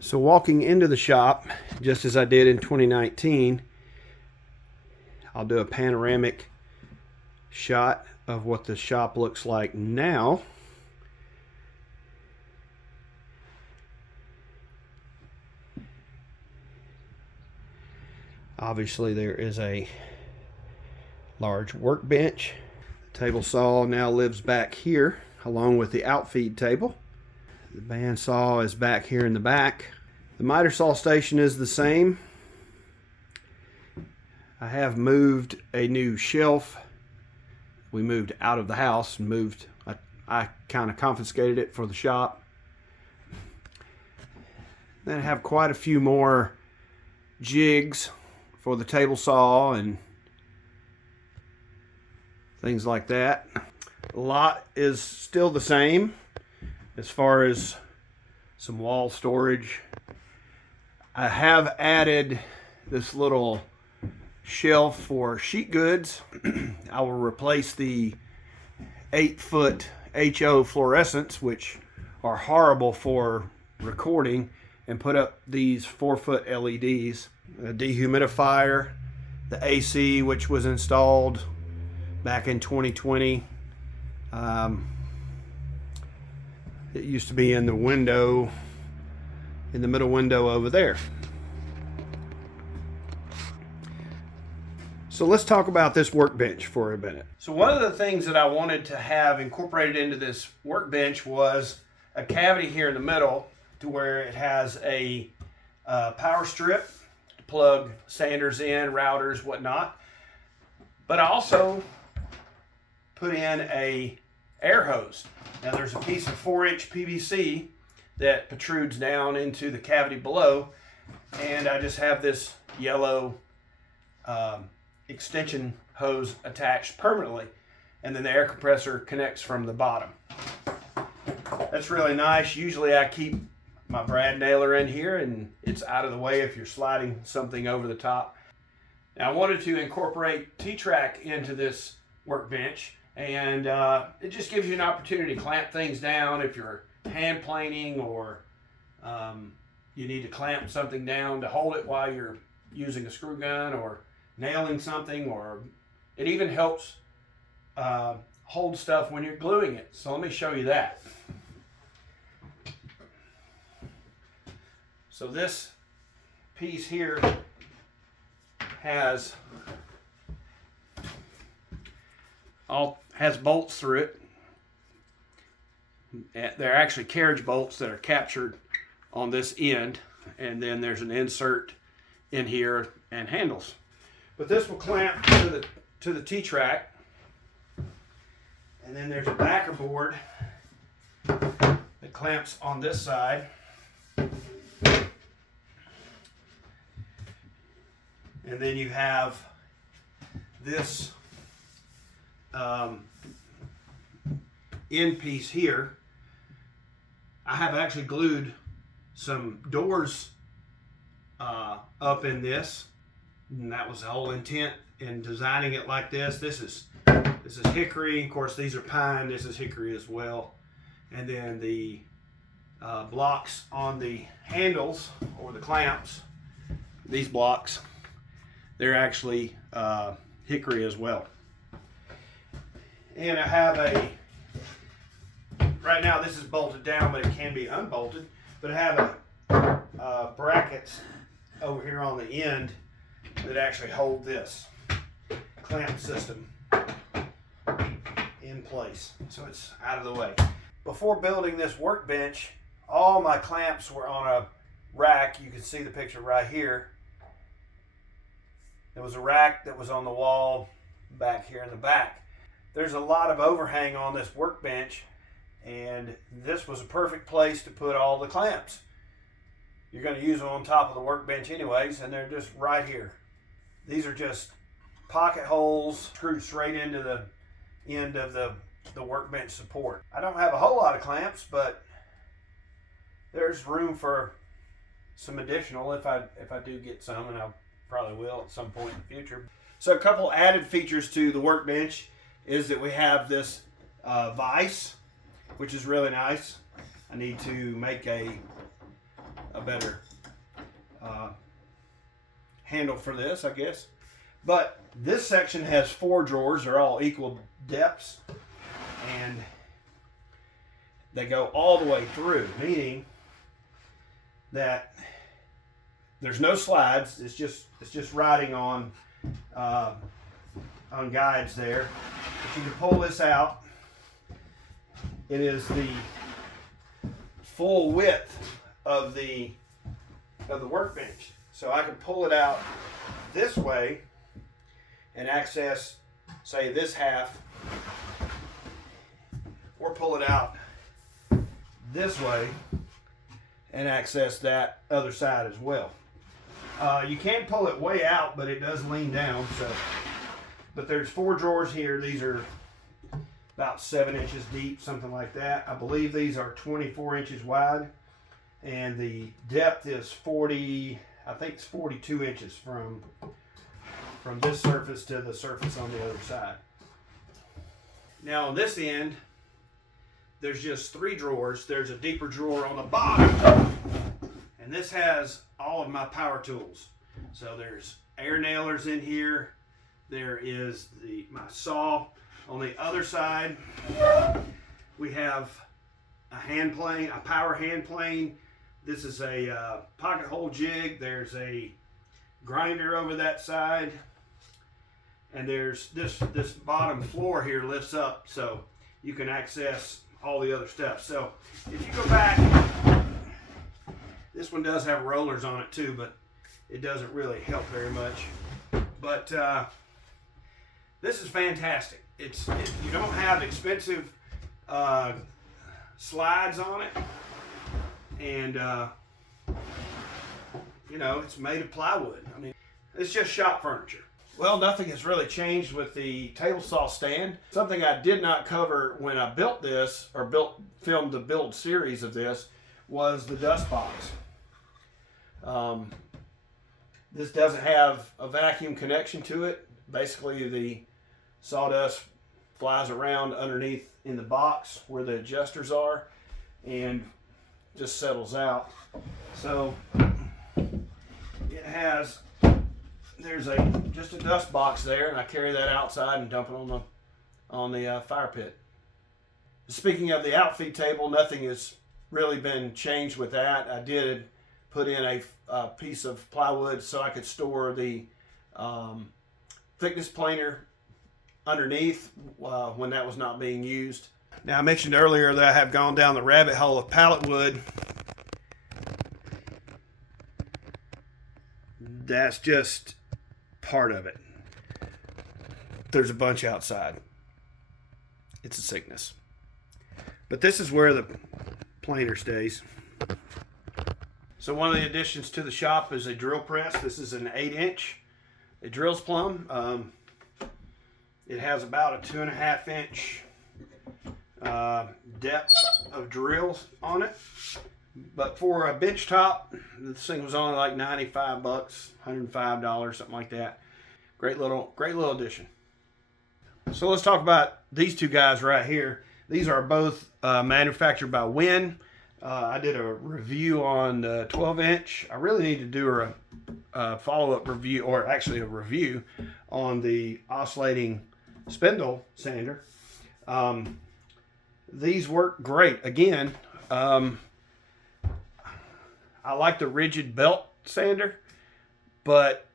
So walking into the shop, just as I did in 2019, I'll do a panoramic shot of what the shop looks like now. Obviously there is a large workbench. The table saw now lives back here along with the outfeed table. The bandsaw is back here in the back. The miter saw station is the same. I have moved a new shelf. We moved out of the house and moved, I kind of confiscated it for the shop. Then I have quite a few more jigs for the table saw and things like that. A lot is still the same as far as some wall storage. I have added this little shelf for sheet goods. I will replace the 8-foot HO fluorescents, which are horrible for recording, and put up these 4-foot LEDs. A dehumidifier, the AC, which was installed back in 2020. It used to be in the window, in the middle window over there. So let's talk about this workbench for a minute. So one of the things that I wanted to have incorporated into this workbench was a cavity here in the middle to where it has a power strip to plug sanders in, routers, whatnot. But I also put in a air hose. Now there's a piece of 4-inch PVC that protrudes down into the cavity below, and I just have this yellow extension hose attached permanently, and then the air compressor connects from the bottom. That's really nice. Usually I keep my brad nailer in here and it's out of the way if you're sliding something over the top. Now I wanted to incorporate T-track into this workbench, and it just gives you an opportunity to clamp things down if you're hand planing, or you need to clamp something down to hold it while you're using a screw gun or nailing something, or it even helps hold stuff when you're gluing it. So let me show you that. So this piece here has bolts through it. They're actually carriage bolts that are captured on this end, and then there's an insert in here and handles. But this will clamp to the T-track, and then there's a backer board that clamps on this side. And then you have this end piece here. I have actually glued some doors up in this, and that was the whole intent in designing it like this. This is hickory. Of course, these are pine. This is hickory as well. And then the blocks on the handles, or the clamps, these blocks, they're actually hickory as well. And I have right now this is bolted down, but it can be unbolted. But I have a brackets over here on the end that actually hold this clamp system in place, so it's out of the way. Before building this workbench, all my clamps were on a rack. You can see the picture right here. There was a rack that was on the wall back here in the back. There's a lot of overhang on this workbench, and this was a perfect place to put all the clamps. You're going to use them on top of the workbench anyways, and they're just right here. These are just pocket holes screwed straight into the end of the workbench support. I don't have a whole lot of clamps, but there's room for some additional if I do get some, and I probably will at some point in the future. So a couple added features to the workbench is that we have this vise, which is really nice. I need to make a better handle for this, I guess. But this section has 4 drawers. They're all equal depths, and they go all the way through, meaning that there's no slides. It's just riding on guides there. But you can pull this out. It is the full width of the workbench. So I can pull it out this way and access, say, this half, or pull it out this way and access that other side as well. You can pull it way out, but it does lean down. So, but there's 4 drawers here. These are about 7 inches deep, something like that. I believe these are 24 inches wide, and the depth is 40. I think it's 42 inches from this surface to the surface on the other side. Now on this end, there's just 3 drawers. There's a deeper drawer on the bottom, and this has all of my power tools. So there's air nailers in here. There is my saw. On the other side, we have a hand plane, a power hand plane. This is a pocket hole jig. There's a grinder over that side, and there's this bottom floor here lifts up so you can access all the other stuff. So if you go back, this one does have rollers on it too, but it doesn't really help very much. But this is fantastic. You don't have expensive slides on it, and you know, it's made of plywood. I mean, it's just shop furniture. Well, nothing has really changed with the table saw stand. Something I did not cover when I built this, or filmed the build series of this, was the dust box. This doesn't have a vacuum connection to it. Basically, the sawdust flies around underneath in the box where the adjusters are and just settles out. So it has, there's just a dust box there, and I carry that outside and dump it on the fire pit. Speaking of the outfeed table, nothing has really been changed with that. I did put in a piece of plywood so I could store the thickness planer underneath when that was not being used. Now, I mentioned earlier that I have gone down the rabbit hole of pallet wood. That's just part of it. There's a bunch outside. It's a sickness. But this is where the planer stays. So one of the additions to the shop is a drill press. This is an 8-inch. It drills plumb. It has about a 2.5 inch depth of drills on it. But for a bench top, this thing was only like $95, $105, something like that. Great little addition. So let's talk about these 2 guys right here. These are both manufactured by Win. I did a review on the 12-inch. I really need to do a follow-up review, or actually a review on the oscillating spindle sander. These work great. Again, I like the rigid belt sander, but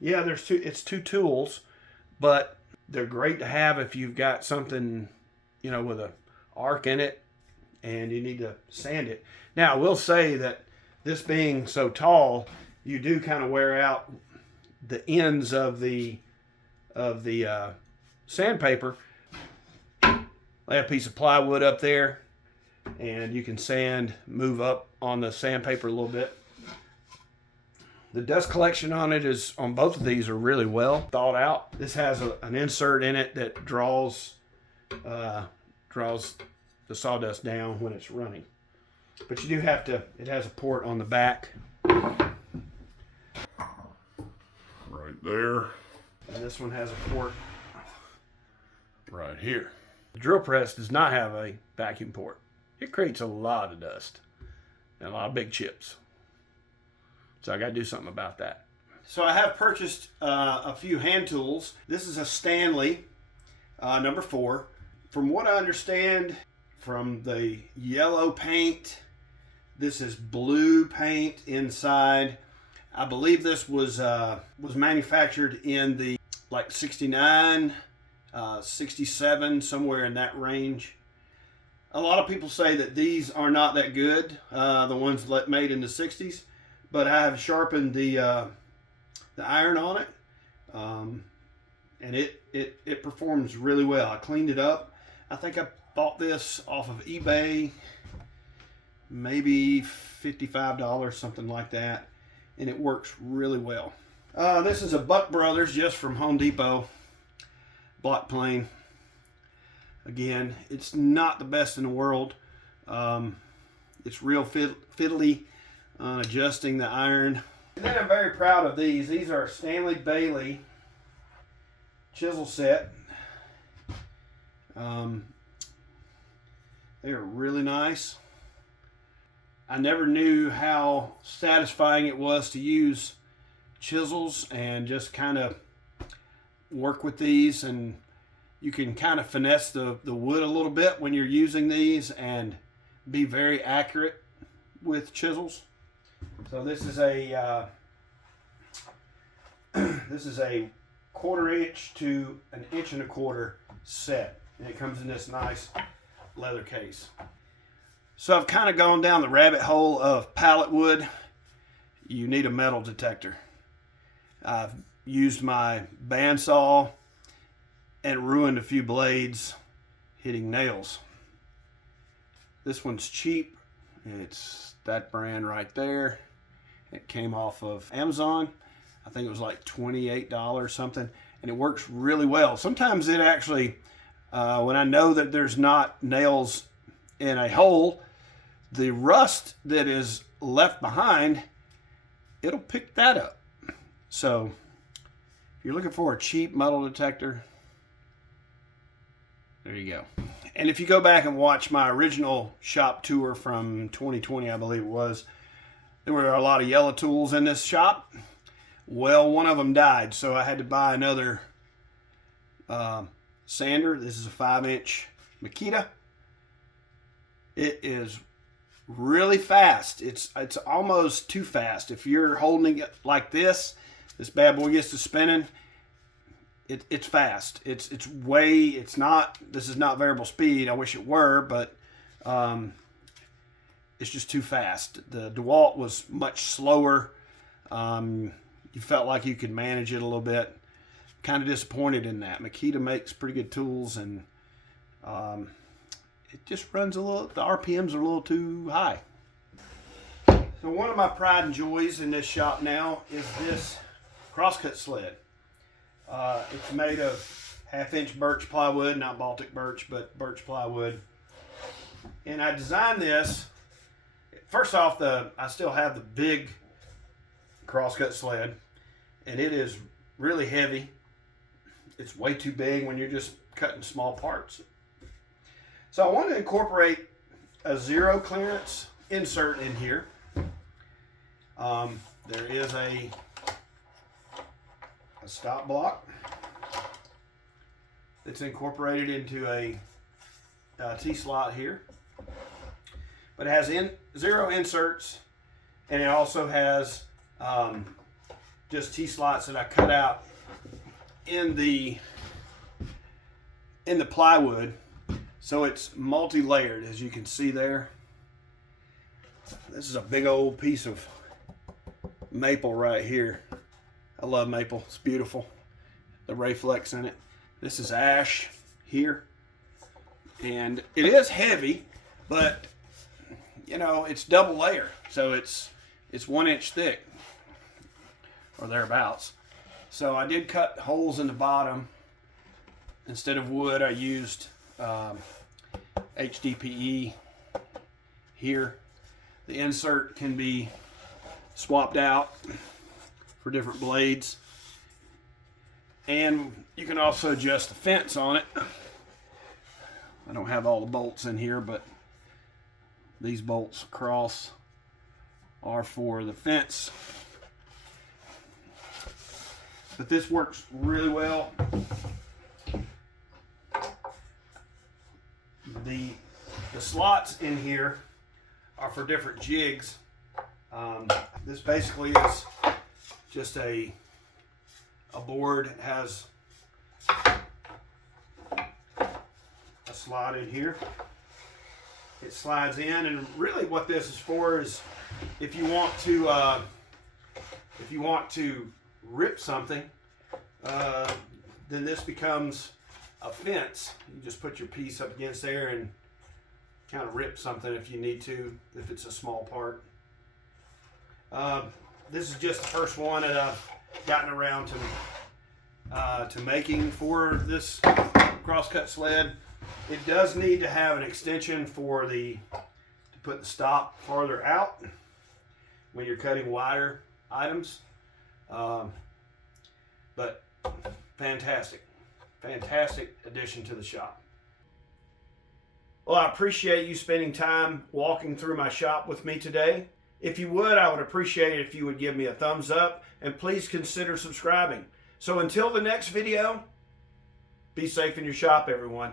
yeah, it's 2 tools, but they're great to have if you've got something, you know, with a arc in it and you need to sand it. Now, I will say that this being so tall, you do kind of wear out the ends of the sandpaper. Lay a piece of plywood up there, and you can move up on the sandpaper a little bit. The dust collection on both of these are really well thought out. This has an insert in it that draws the sawdust down when it's running. But you do have to, it has a port on the back. Right there. And this one has a port right here. The drill press does not have a vacuum port. it creates a lot of dust and a lot of big chips. So I got to do something about that. So I have purchased a few hand tools. This is a Stanley number 4. From what I understand from the yellow paint, this is blue paint inside. I believe this was manufactured in the like 69, 67, somewhere in that range. A lot of people say that these are not that good, the ones made in the 60s, but I have sharpened the iron on it, and it performs really well. I cleaned it up. I think I bought this off of eBay, maybe $55, something like that, and it works really well. This is a Buck Brothers, just from Home Depot, block plane. Again, it's not the best in the world. It's real fiddly on adjusting the iron. And then I'm very proud of these. These are Stanley Bailey chisel set. They are really nice. I never knew how satisfying it was to use chisels and just kind of work with these, and you can kind of finesse the wood a little bit when you're using these and be very accurate with chisels. So this is a this is a 1/4 inch to 1 1/4 inch set, and it comes in this nice leather case. So I've kind of gone down the rabbit hole of pallet wood. You need a metal detector. I've used my bandsaw and ruined a few blades hitting nails. This one's cheap. It's that brand right there. It came off of Amazon. I think it was like $28 something, and it works really well. Sometimes it actually, when I know that there's not nails in a hole, the rust that is left behind, it'll pick that up. So if you're looking for a cheap metal detector, there you go. And if you go back and watch my original shop tour from 2020, I believe it was, there were a lot of yellow tools in this shop. Well, one of them died, so I had to buy another sander. This is a 5-inch Makita. It is really fast. It's almost too fast. If you're holding it like this bad boy gets to spinning, it's fast. It's not, this is not variable speed. I wish it were, but it's just too fast. The DeWalt was much slower. You felt like you could manage it a little bit. Kind of disappointed in that. Makita makes pretty good tools, and it just runs a little, the RPMs are a little too high. So one of my pride and joys in this shop now is this Crosscut sled. It's made of 1/2-inch birch plywood, not Baltic birch, but birch plywood. And I designed this, first off, I still have the big Crosscut sled, and it is really heavy. It's way too big when you're just cutting small parts. So I wanted to incorporate a 0 clearance insert in here. There is a stop block that's incorporated into a T-slot here. But it has 0 inserts, and it also has just T-slots that I cut out in the plywood, so it's multi-layered, as you can see there. This is a big old piece of maple right here. I love maple. It's beautiful. The Rayflex in it. This is ash here, and it is heavy, but you know, it's double layer, so it's 1 inch thick or thereabouts. So I did cut holes in the bottom. Instead of wood, I used HDPE here. The insert can be swapped out for different blades, and you can also adjust the fence on it. I don't have all the bolts in here, but These bolts across are for the fence. But this works really well. The slots in here are for different jigs. This basically is just a board, has a slot in here. It slides in, and really what this is for is if you want to rip something, then this becomes a fence. You just put your piece up against there and kind of rip something if you need to, if it's a small part. This is just the first one that I've gotten around to making for this crosscut sled. It does need to have an extension to put the stop farther out when you're cutting wider items. But fantastic addition to the shop. Well, I appreciate you spending time walking through my shop with me today. If you would, I would appreciate it if you would give me a thumbs up, and please consider subscribing. So until the next video, be safe in your shop, everyone.